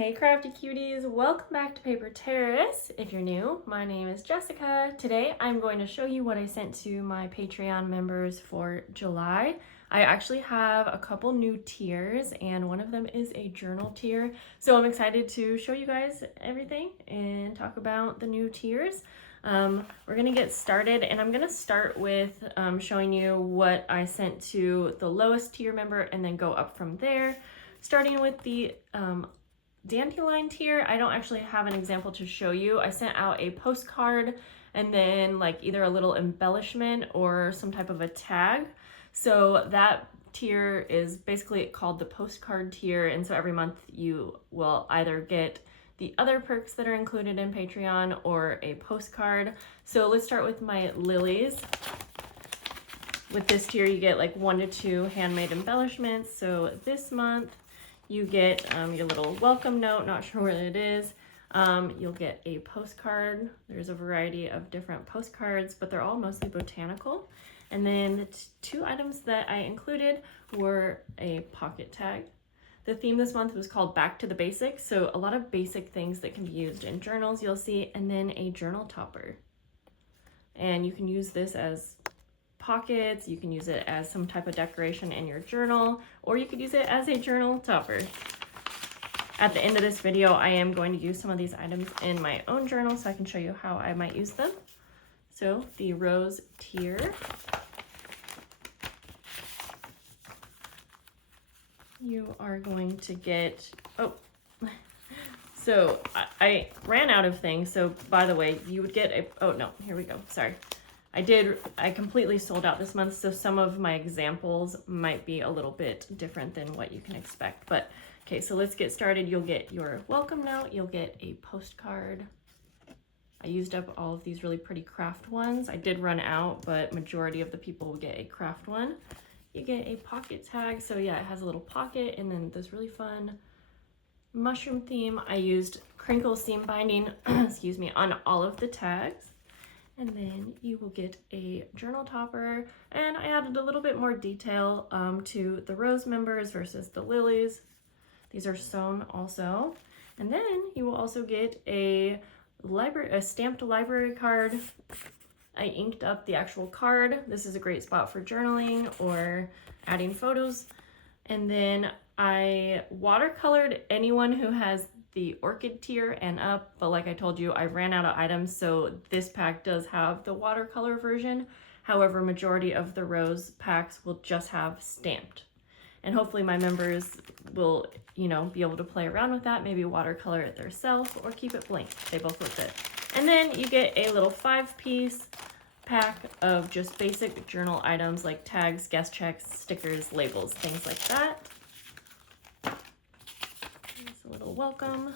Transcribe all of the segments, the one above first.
Hey crafty cuties, welcome back to Paper Terrace. If you're new, my name is Jessica. Today I'm going to show you what I sent to my Patreon members for July. I actually have a couple new tiers and one of them is a journal tier. So I'm excited to show you guys everything and talk about the new tiers. We're gonna get started and I'm gonna start with showing you what I sent to the lowest tier member and then go up from there. Starting with the dandelion tier, I don't actually have an example to show you. I sent out a postcard and then like either a little embellishment or some type of a tag. So that tier is basically called the postcard tier, and so every month you will either get the other perks that are included in Patreon or a postcard. So let's start with my lilies. With this tier you get like 1 to 2 handmade embellishments. So this month you get your little welcome note, not sure where it is. You'll get a postcard. There's a variety of different postcards, but they're all mostly botanical. And then the 2 items that I included were a pocket tag. The theme this month was called Back to the Basics, so a lot of basic things that can be used in journals you'll see, and then a journal topper. And you can use this as pockets, you can use it as some type of decoration in your journal, or you could use it as a journal topper. At the end of this video, I am going to use some of these items in my own journal so I can show you how I might use them. So the rose tier. You are going to get, so I ran out of things. So by the way, you would get here we go, sorry. I completely sold out this month, so some of my examples might be a little bit different than what you can expect. But okay, so let's get started. You'll get your welcome note, you'll get a postcard. I used up all of these really pretty craft ones. I did run out, but majority of the people will get a craft one. You get a pocket tag, so yeah, it has a little pocket, and then this really fun mushroom theme. I used crinkle seam binding, excuse me, on all of the tags. And then you will get a journal topper, and I added a little bit more detail to the rose members versus the lilies. These are sewn also. And then you will also get a stamped library card. I inked up the actual card. This is a great spot for journaling or adding photos. And then I watercolored anyone who has the Orchid tier and up, but like I told you, I ran out of items, so this pack does have the watercolor version. However, majority of the rose packs will just have stamped. And hopefully my members will, be able to play around with that, maybe watercolor it themselves or keep it blank. They both look good. And then you get a little 5-piece pack of just basic journal items like tags, guest checks, stickers, labels, things like that. Here's a little welcome.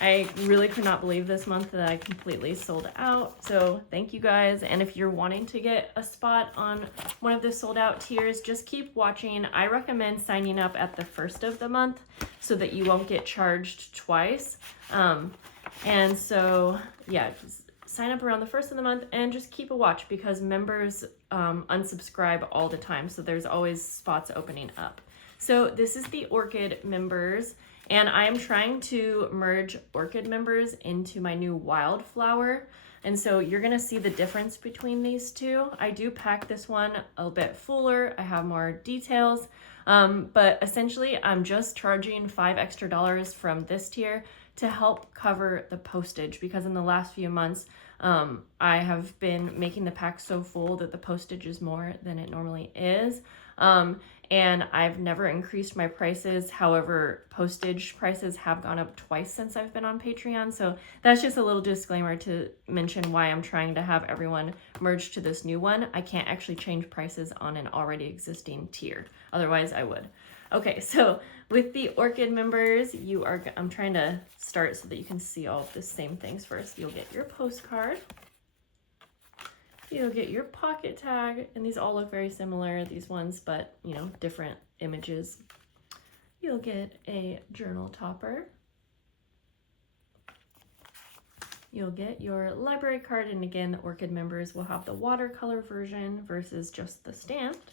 I really could not believe this month that I completely sold out, so thank you guys. And if you're wanting to get a spot on one of the sold out tiers, just keep watching. I recommend signing up at the first of the month so that you won't get charged twice. And so yeah, just sign up around the first of the month and just keep a watch because members unsubscribe all the time, so there's always spots opening up. So this is the Orchid members, and I am trying to merge Orchid members into my new Wildflower. And so you're gonna see the difference between these two. I do pack this one a bit fuller. I have more details, but essentially I'm just charging $5 extra from this tier to help cover the postage, because in the last few months, I have been making the pack so full that the postage is more than it normally is. And I've never increased my prices. However, postage prices have gone up twice since I've been on Patreon. So that's just a little disclaimer to mention why I'm trying to have everyone merge to this new one. I can't actually change prices on an already existing tier. Otherwise I would. Okay, so with the Orchid members, I'm trying to start so that you can see all of the same things first. You'll get your postcard. You'll get your pocket tag, and these all look very similar, these ones, but different images. You'll get a journal topper. You'll get your library card, and again, the Orchid members will have the watercolor version versus just the stamped.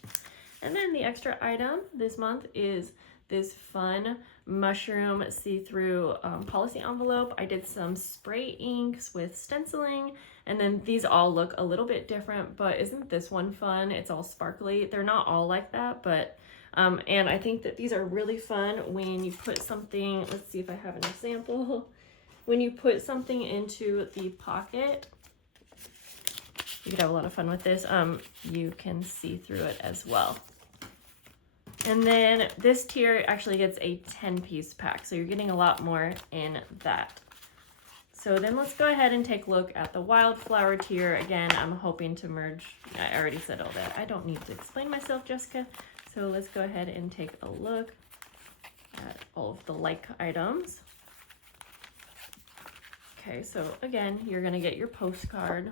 And then the extra item this month is this fun mushroom see-through policy envelope. I did some spray inks with stenciling, and then these all look a little bit different, but isn't this one fun? It's all sparkly. They're not all like that, but and I think that these are really fun when you put something, let's see if I have an example. When you put something into the pocket, you could have a lot of fun with this. You can see through it as well. And then this tier actually gets a 10-piece pack, so you're getting a lot more in that. So then let's go ahead and take a look at the Wildflower tier. Again, I'm hoping to merge, I already said all that. I don't need to explain myself, Jessica. So let's go ahead and take a look at all of the like items. Okay, so again, you're gonna get your postcard.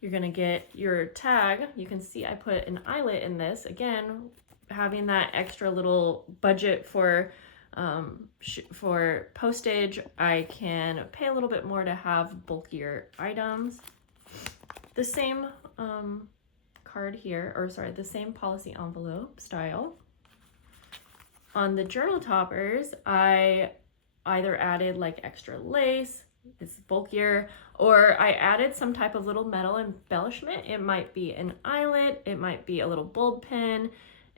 You're gonna get your tag. You can see I put an eyelet in this. Again, having that extra little budget for postage, I can pay a little bit more to have bulkier items. The same card here, or sorry, the same policy envelope style. On the journal toppers, I either added like extra lace, it's bulkier, or I added some type of little metal embellishment. It might be an eyelet, it might be a little bulb pin,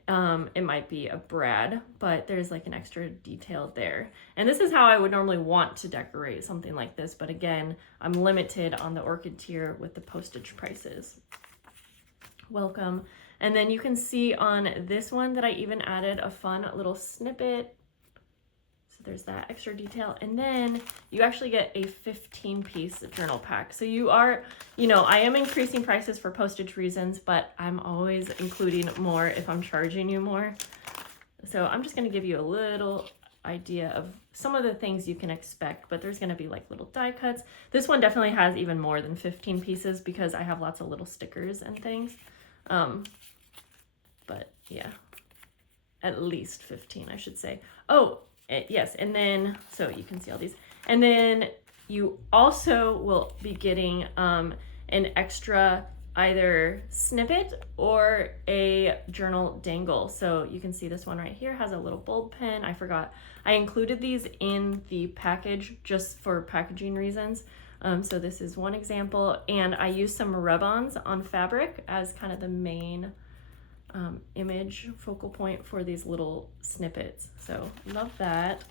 it might be a brad, but there's like an extra detail there. And this is how I would normally want to decorate something like this, but again, I'm limited on the Orchid tier with the postage prices. Welcome. And then you can see on this one that I even added a fun little snippet. So there's that extra detail. And then you actually get a 15-piece journal pack. So you are, you know, I am increasing prices for postage reasons, but I'm always including more if I'm charging you more. So I'm just going to give you a little idea of some of the things you can expect, but there's going to be like little die cuts. This one definitely has even more than 15 pieces because I have lots of little stickers and things. But yeah, at least 15, I should say. Oh, yes. And then, so you can see all these. And then you also will be getting an extra either snippet or a journal dangle. So you can see this one right here has a little bulb pin. I forgot. I included these in the package just for packaging reasons. So this is one example, and I used some rub-ons on fabric as kind of the main image focal point for these little snippets. So love that.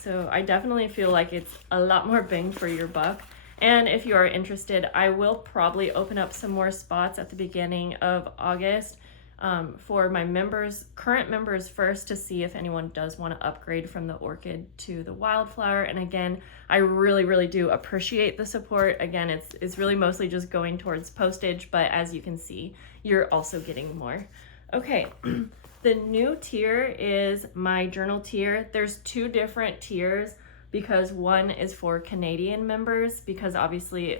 So I definitely feel like it's a lot more bang for your buck. And if you are interested, I will probably open up some more spots at the beginning of August for my members, current members first, to see if anyone does want to upgrade from the Orchid to the Wildflower. And again, I really, really do appreciate the support. Again, it's really mostly just going towards postage, but as you can see, you're also getting more. Okay, the new tier is my journal tier. There's two different tiers because one is for Canadian members because obviously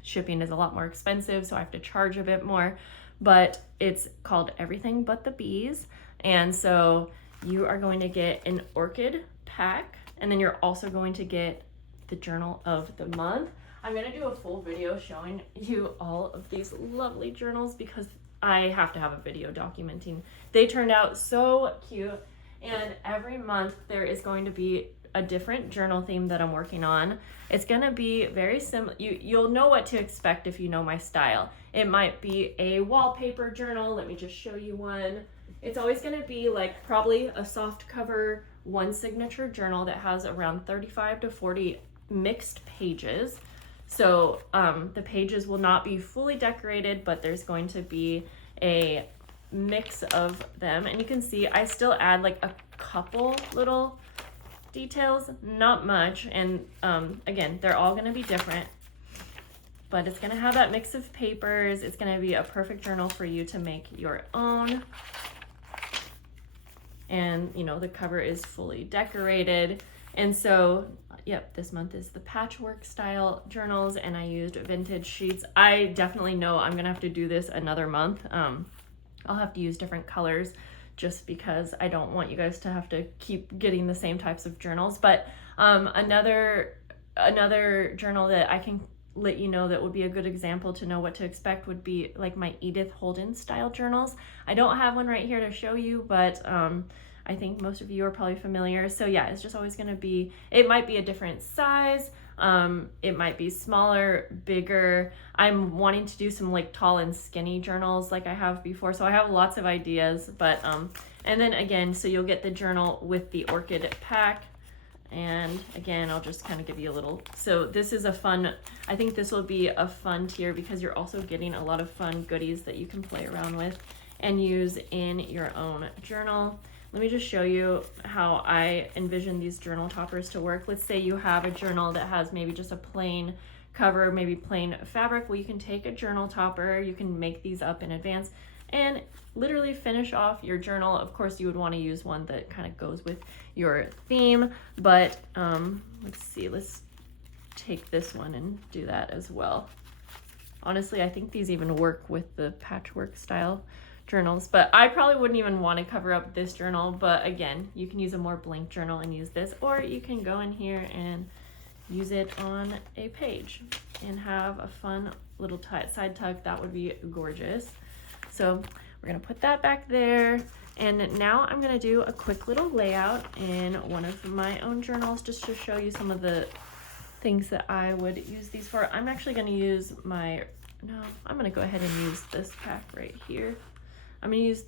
shipping is a lot more expensive, so I have to charge a bit more. But it's called Everything But the Bees. And so you are going to get an Orchid pack, and then you're also going to get the journal of the month. I'm going to do a full video showing you all of these lovely journals because I have to have a video documenting. They turned out so cute, and every month there is going to be a different journal theme that I'm working on. It's gonna be very similar. You'll know what to expect if you know my style. It might be a wallpaper journal. Let me just show you one. It's always gonna be like probably a soft cover, one signature journal that has around 35 to 40 mixed pages. So the pages will not be fully decorated, but there's going to be a mix of them. And you can see I still add like a couple little details, not much, and again, they're all going to be different, but it's going to have that mix of papers. It's going to be a perfect journal for you to make your own. And you know, the cover is fully decorated. And so yep, this month is the patchwork style journals, and I used vintage sheets. I definitely know I'm gonna have to do this another month. I'll have to use different colors just because I don't want you guys to have to keep getting the same types of journals. But another journal that I can let you know that would be a good example to know what to expect would be like my Edith Holden style journals. I don't have one right here to show you, but I think most of you are probably familiar. So yeah, it's just always going to be, it might be a different size. It might be smaller, bigger. I'm wanting to do some like tall and skinny journals like I have before. So I have lots of ideas, but, and then again, so you'll get the journal with the Orchid pack. And again, I'll just kind of give you a little, so this is a fun, I think this will be a fun tier because you're also getting a lot of fun goodies that you can play around with and use in your own journal. Let me just show you how I envision these journal toppers to work. Let's say you have a journal that has maybe just a plain cover, maybe plain fabric. Well, you can take a journal topper, you can make these up in advance and literally finish off your journal. Of course, you would want to use one that kind of goes with your theme, but let's see, let's take this one and do that as well. Honestly, I think these even work with the patchwork style journals, but I probably wouldn't even want to cover up this journal. But again, you can use a more blank journal and use this, or you can go in here and use it on a page and have a fun little side tuck. That would be gorgeous. So we're gonna put that back there. And now I'm gonna do a quick little layout in one of my own journals just to show you some of the things that I would use these for. I'm actually gonna use I'm gonna go ahead and use this pack right here. I'm gonna use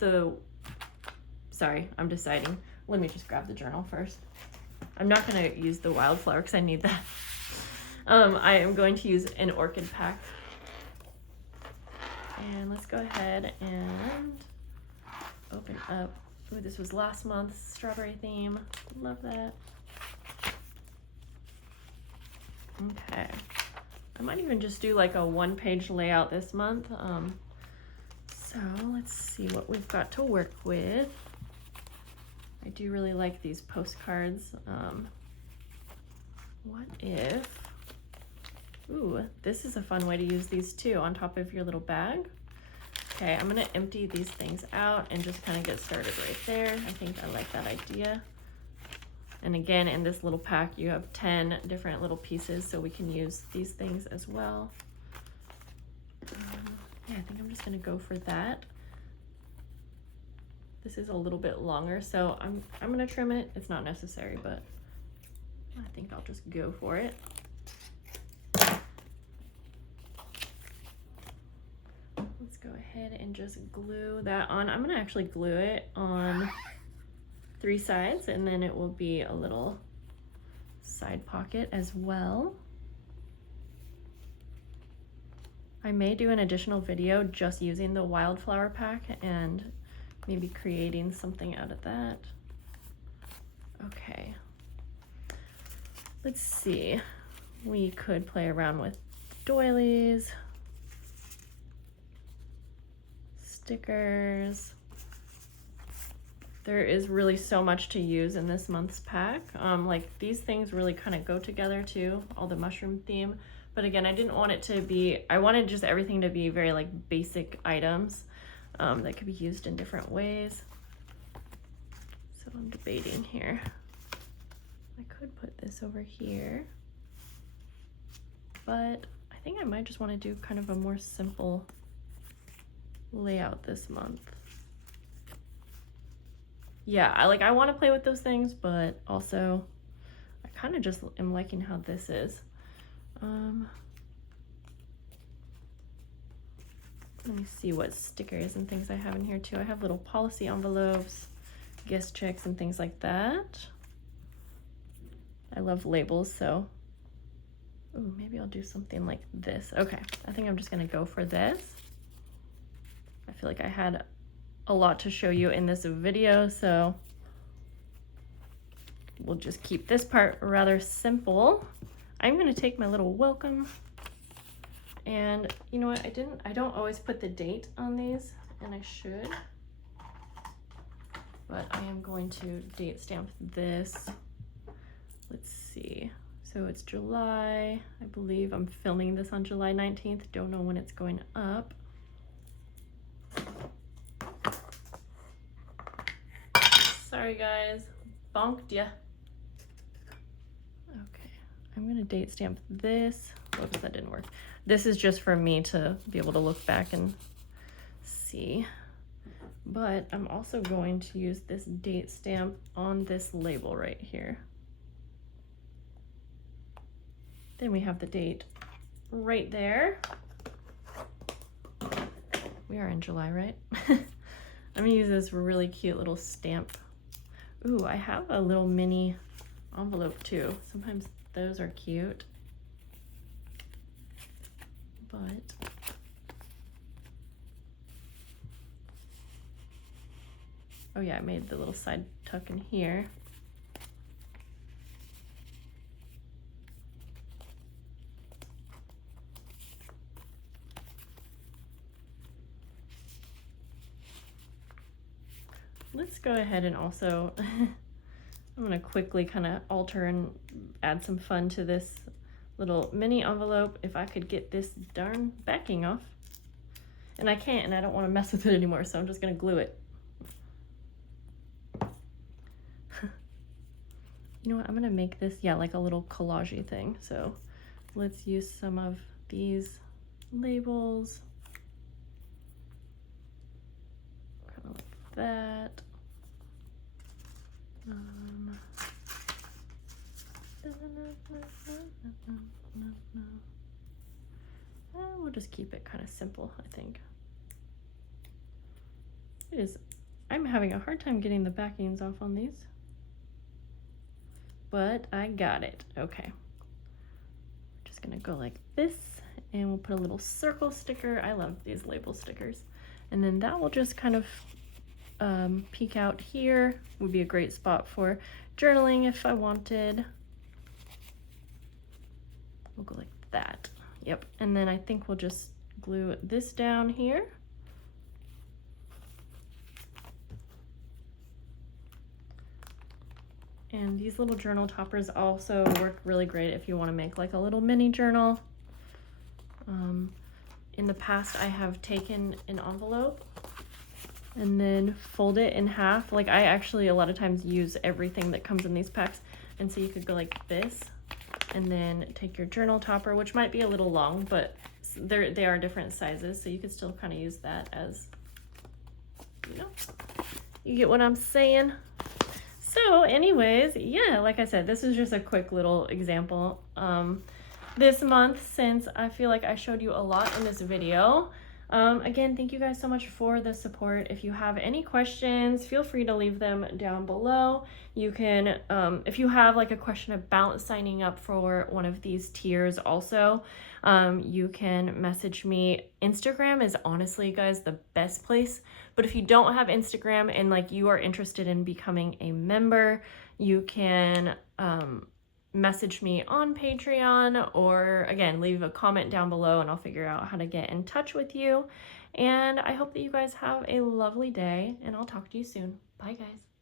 sorry, I'm deciding. Let me just grab the journal first. I'm not gonna use the Wildflower because I need that. I am going to use an Orchid pack. And let's go ahead and open up. Ooh, this was last month's strawberry theme. Love that. Okay. I might even just do like a one-page layout this month. So let's see what we've got to work with. I do really like these postcards. What if, ooh, this is a fun way to use these too on top of your little bag. Okay, I'm gonna empty these things out and just kind of get started right there. I think I like that idea. And again, in this little pack, you have 10 different little pieces, so we can use these things as well. Yeah, I think I'm just gonna go for that. This is a little bit longer, so I'm gonna trim it. It's not necessary, but I think I'll just go for it. Let's go ahead and just glue that on. I'm gonna actually glue it on 3 sides, and then it will be a little side pocket as well. I may do an additional video just using the Wildflower pack and maybe creating something out of that. Okay. Let's see. We could play around with doilies, stickers. There is really so much to use in this month's pack. Like these things really kind of go together too, all the mushroom theme. But again, I didn't want it to be, I wanted just everything to be very like basic items that could be used in different ways. So I'm debating here. I could put this over here, but I think I might just want to do kind of a more simple layout this month. Yeah, I want to play with those things, but also I kind of just am liking how this is. Let me see what stickers and things I have in here too. I have little policy envelopes, guest checks, and things like that. I love labels, so ooh, maybe I'll do something like this. Okay, I think I'm just gonna go for this. I feel like I had a lot to show you in this video, so we'll just keep this part rather simple. I'm gonna take my little welcome, and you know what, I don't always put the date on these, and I should, but I am going to date stamp this. Let's see, so it's July, I believe I'm filming this on July 19th, don't know when it's going up. Sorry guys, bonked ya. Okay, I'm gonna date stamp this. Whoops, that didn't work. This is just for me to be able to look back and see. But I'm also going to use this date stamp on this label right here. Then we have the date right there. We are in July, right? I'm gonna use this really cute little stamp. Ooh, I have a little mini envelope too. Sometimes those are cute. But oh yeah, I made the little side tuck in here. Let's go ahead and also, I'm gonna quickly kind of alter and add some fun to this little mini envelope. If I could get this darn backing off. And I can't, and I don't want to mess with it anymore, so I'm just gonna glue it. You know what, I'm gonna make this, yeah, like a little collage-y thing. So let's use some of these labels. Kind of like that. We'll just keep it kind of simple, I think. It is, I'm having a hard time getting the backings off on these. But I got it. Okay. Just gonna go like this, and we'll put a little circle sticker. I love these label stickers. And then that will just kind of peek out here. Would be a great spot for journaling if I wanted. We'll go like that. Yep. And then I think we'll just glue this down here. And these little journal toppers also work really great if you want to make like a little mini journal. In the past, I have taken an envelope and then fold it in half. Like I actually a lot of times use everything that comes in these packs. And so you could go like this and then take your journal topper, which might be a little long, but they are different sizes. So you could still kind of use that as, you know, you get what I'm saying? So anyways, yeah, like I said, this is just a quick little example. This month, since I feel like I showed you a lot in this video. Again, thank you guys so much for the support. If you have any questions, feel free to leave them down below. You can, if you have like a question about signing up for one of these tiers also, you can message me. Instagram is honestly, guys, the best place. But if you don't have Instagram and like you are interested in becoming a member, you can message me on Patreon, or again, leave a comment down below and I'll figure out how to get in touch with you. And I hope that you guys have a lovely day, and I'll talk to you soon. Bye, guys.